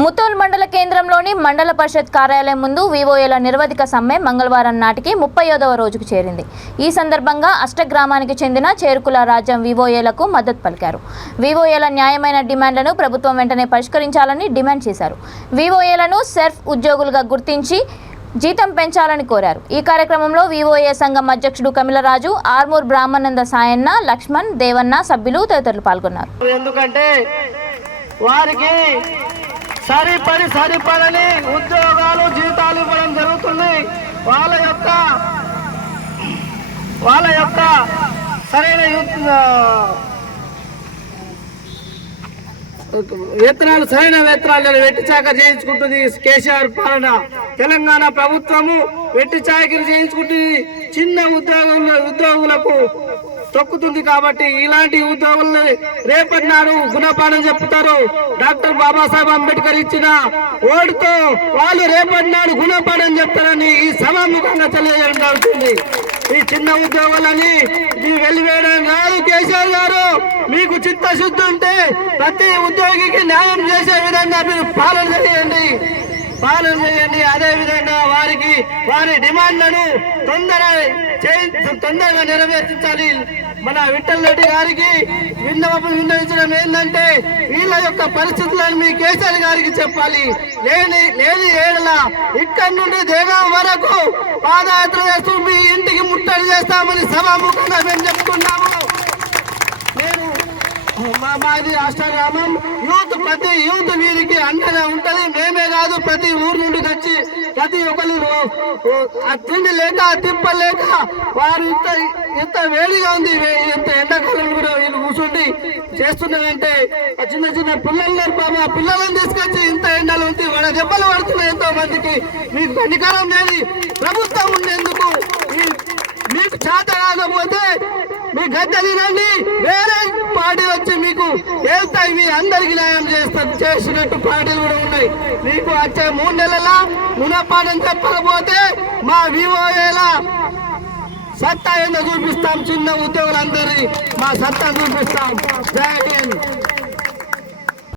ముతోల్ మండల కేంద్రంలోని మండల పరిషత్ కార్యాలయం ముందు వివోఏల నిరవధిక సమ్మె మంగళవారం నాటికి 31వ రోజుకు చేరింది. ఈ సందర్భంగా అష్టగ్రామానికి చెందిన చేరుకుల రాజ్యం వివోఏలకు మద్దతు పలికారు. వివోఏల న్యాయమైన డిమాండ్లను ప్రభుత్వం వెంటనే పరిష్కరించాలని డిమాండ్ చేశారు. వివోఏలను సెర్ఫ్ ఉద్యోగులుగా గుర్తించి జీతం పెంచాలని కోరారు. ఈ కార్యక్రమంలో వివోఏ సంఘం అధ్యక్షుడు కమిలరాజు, ఆర్మూర్ బ్రాహ్మణంద సాయన్న, లక్ష్మణ్, దేవన్న, సభ్యులు తదితరులు పాల్గొన్నారు. ఎందుకంటే వారికి సరిపడని ఉద్యోగాలు జీతాలు ఇవ్వడం జరుగుతుంది. వాళ్ళ యొక్క సరైన వేతనాలు సరైన వేతనాలు వెట్టి చాకరీ చేయించుకుంటుంది కేసీఆర్ పాలన. తెలంగాణ ప్రభుత్వము వెట్టి చాకరీ చేయించుకుంటుంది, చిన్న ఉద్యోగులకు తొక్కుతుంది. కాబట్టి ఇలాంటి ఉద్యోగులు రేపటి నాడు గుణపాఠం చెప్తారు. డాక్టర్ బాబాసాహెబ్ అంబేద్కర్ ఇచ్చిన ఓటుతో వాళ్ళు రేపటి నాడు గుణపాఠం చెప్తారని ఈ సభాముఖంగా తెలియజేయడం జరుగుతుంది. ఈ చిన్న ఉద్యోగులని వెలివేయడం కాదు. కేసీఆర్ గారు, మీకు చిత్తశుద్ధి ఉంటే ప్రతి ఉద్యోగికి న్యాయం చేసే విధంగా మీరు పాలన చేయండి. అదే విధంగా వారి డిమాండ్లను తొందరగా నెరవేర్చాలి. మన విఠల్ రెడ్డి గారికి విన్నవించడం ఏంటంటే వీళ్ళ యొక్క పరిస్థితులను మీ కేసీఆర్ గారికి చెప్పాలి. లేని ఏడల ఇక్కడి నుండి దేగం వరకు పాదయాత్ర చేస్తూ మీ ఇంటికి ముట్టడి చేస్తామని సభాముఖంగా మేము చెప్తున్నాము. మాది అష్టగ్రామం ప్రతి యూత్ వీరికి అండగా ఉంటది. మేమే కాదు, ప్రతి ఊరు నుండి వచ్చి ప్రతి ఒక్కరు తిండి లేక తిప్పలేక వారు ఇంత వేడిగా ఉంది, ఇంత ఎండాకాలం కూడా వీళ్ళు కూర్చుండి చేస్తున్నదంటే చిన్న పిల్లలు పాప పిల్లలను తీసుకొచ్చి ఇంత ఎండలు ఉంది, వాళ్ళ దెబ్బలు పడుతున్నాయి ఎంతో మందికి. మీకు అధికారం లేదు, ప్రభుత్వం ఉండేందుకు మీకు చేత కాకపోతే మీ గద్దె తినండి, వేరే పార్టీ వచ్చి మీకు వెళ్తాయి. మీ అందరికి న్యాయం చేసినట్టు పార్టీలు కూడా ఉన్నాయి. మీకు వచ్చే 3 నెలల గుణపాఠం చెప్పకపోతే మా వివోఏల సత్తా ఏందో చూపిస్తాం. చిన్న ఉద్యోగులందరి మా సత్తా చూపిస్తాం. జై హింద్.